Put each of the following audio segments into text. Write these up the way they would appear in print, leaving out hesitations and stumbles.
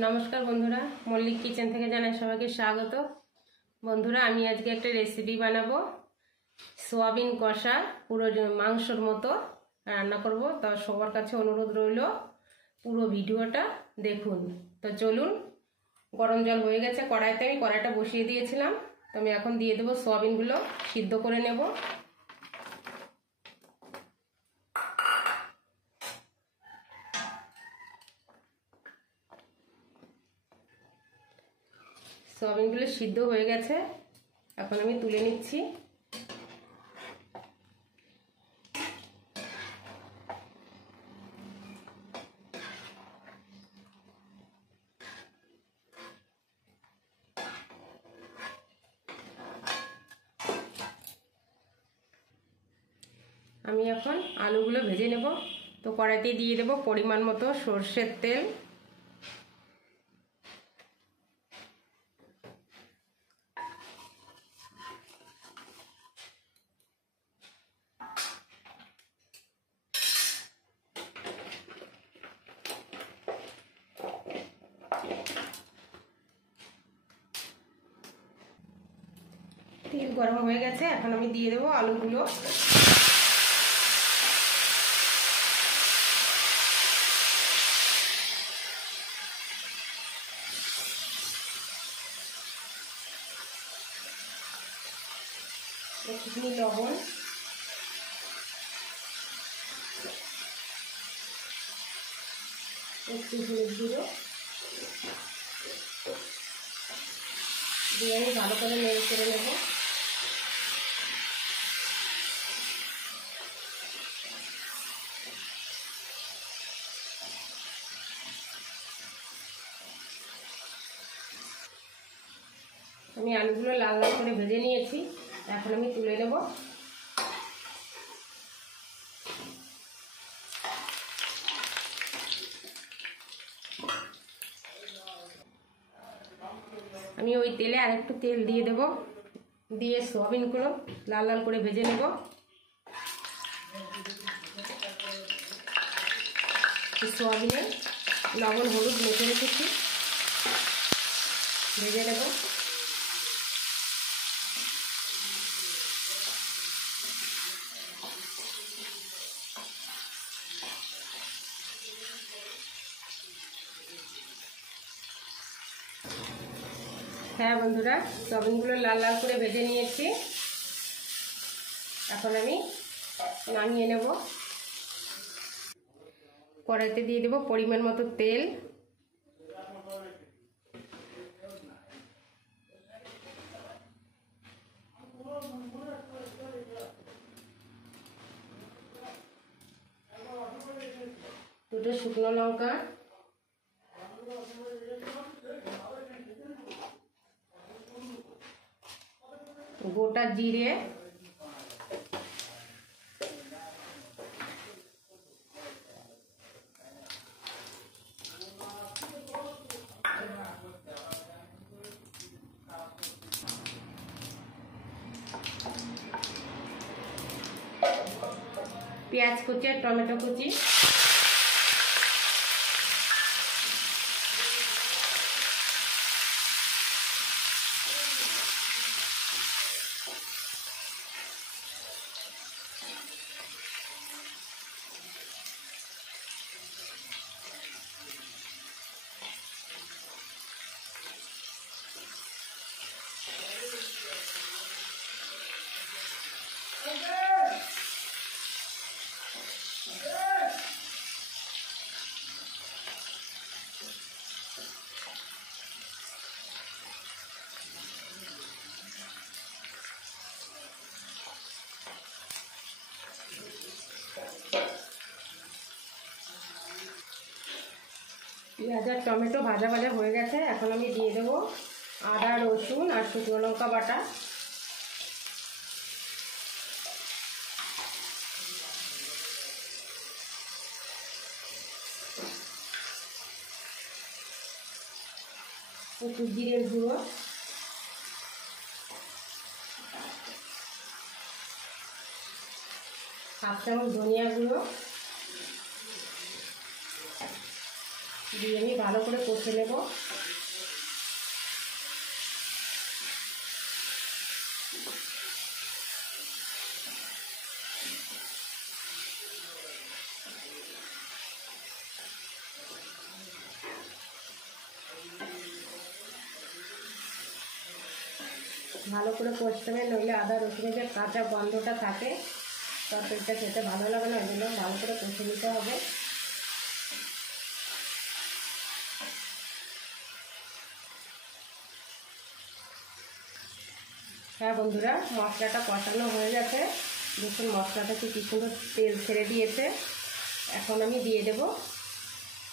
नमस्कार बंधुरा मल्लिक किचेन থেকে জানাই সবাইকে স্বাগত। বন্ধুরা আমি আজকে একটা রেসিপি বানাবো, সোয়াবিন কষা পুরো মাংসের মতো রান্না করব। তো সবার কাছে অনুরোধ রইল পুরো ভিডিওটা দেখুন। তো চলুন, গরম জল হয়ে গেছে কড়াইতে, আমি কড়াইটা বসিয়ে দিয়েছিলাম। তো আমি এখন দিয়ে দেব সোয়াবিনগুলো সিদ্ধ করে নেব। সোয়াবিনগুলো সিদ্ধ হয়ে গেছে, এখন আমি তুলে নিচ্ছি। আমি এখন আলুগুলো ভেজে নেব। তো কড়াইতে দিয়ে দেব পরিমাণ মতো সরষের তেল। তেল গরম হয়ে গেছে, এখন আমি দিয়ে দেবো আলুগুলো। একটুখানি লবণ, একটু হলুদ গুঁড়ো দিয়ে আমি ভালো করে নেড়ে চেড়ে নেব। আমি আলুগুলো লাল লাল করে ভেজে নিয়েছি, এখন আমি তুলে নেব। আমি ওই তেলে আরেকটু তেল দিয়ে দেব, দিয়ে সোয়াবিনগুলো লাল লাল করে ভেজে নেব। সোয়াবিনে লবণ হলুদ মেখে রেখেছি, ভেজে নেব। হ্যাঁ বন্ধুরা, সোয়াবিনগুলো লাল লাল করে ভেজে নিয়েছি, এখন আমি নামিয়ে নেব। কড়াইতে দিয়ে দেব পরিমাণ মতো তেল। দুটো শুকনো লঙ্কা, গোটা জিরে, পেঁয়াজ কুচি আর টমেটো কুচি, পেঁয়াজ আর টমেটো ভাজা ভাজা হয়ে গেছে, এখন আমি দিয়ে দেবো আদা রসুন আর শুকনো লঙ্কা বাটা। একটু জিরের গুঁড়ো, হাফ চামচ ধনিয়া গুঁড়ো, দিয়ে আমি ভালো করে কষে নেব। ভালো করে কষতে হবে, নইলে আদা রসুনের যে কাঁচা গন্ধটা থাকে তরকারিটা খেতে ভালো লাগে না, ওই জন্য ভালো করে কষে নিতে হবে। হ্যাঁ বন্ধুরা, মশলাটা কষানো হয়ে গেছে। দেখুন মশলাটা কি সুন্দর তেল ছেড়ে দিয়েছে। এখন আমি দিয়ে দেব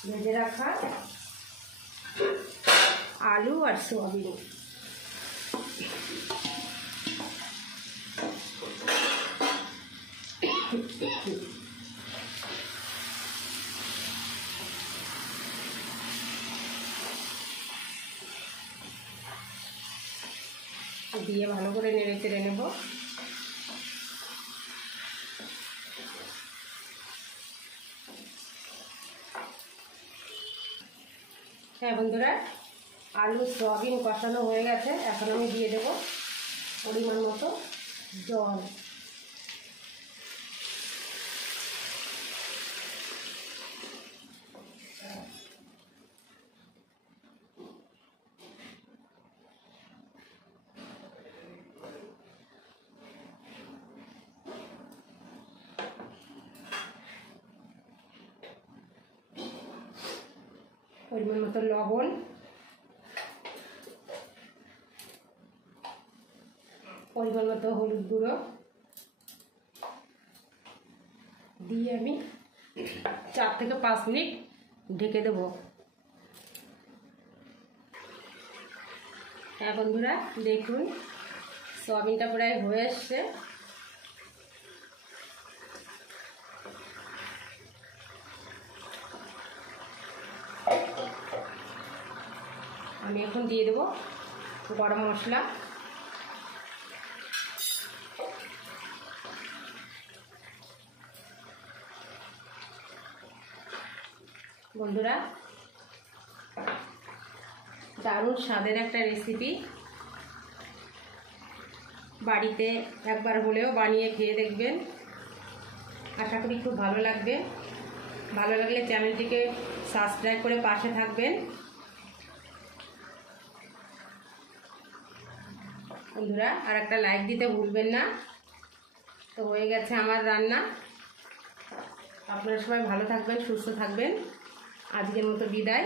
ভেজে রাখা আলু আর সোয়াবিন। দিয়ে ভালো করে নেড়ে চেড়ে নেব। হ্যাঁ বন্ধুরা, আলু সোয়াবিন কষানো হয়ে গেছে। এখন আমি দিয়ে দেব পরিমাণ মতো জল। পরিমাণ মতো লবণ, পরিমাণ মতো হলুদ গুঁড়ো দিয়ে আমি 4 থেকে 5 মিনিট ঢেকে দেব। হ্যাঁ বন্ধুরা, দেখুন সোয়াবিনটা প্রায় হয়ে এসছে। আমি এখন দিয়ে দেব গরম মশলা। বন্ধুরা, দারুণ স্বাদের একটা রেসিপি, বাড়িতে একবার হলেও বানিয়ে খেয়ে দেখবেন। আশা করি খুব ভালো লাগবে। ভালো লাগলে চ্যানেলটিকে সাবস্ক্রাইব করে পাশে থাকবেন। বন্ধুরা, আর একটা লাইক দিতে ভুলবেন না। তো হয়ে গেছে আমার রান্না। আপনারা সবাই ভালো থাকবেন, সুস্থ থাকবেন। আজকের মতো বিদায়।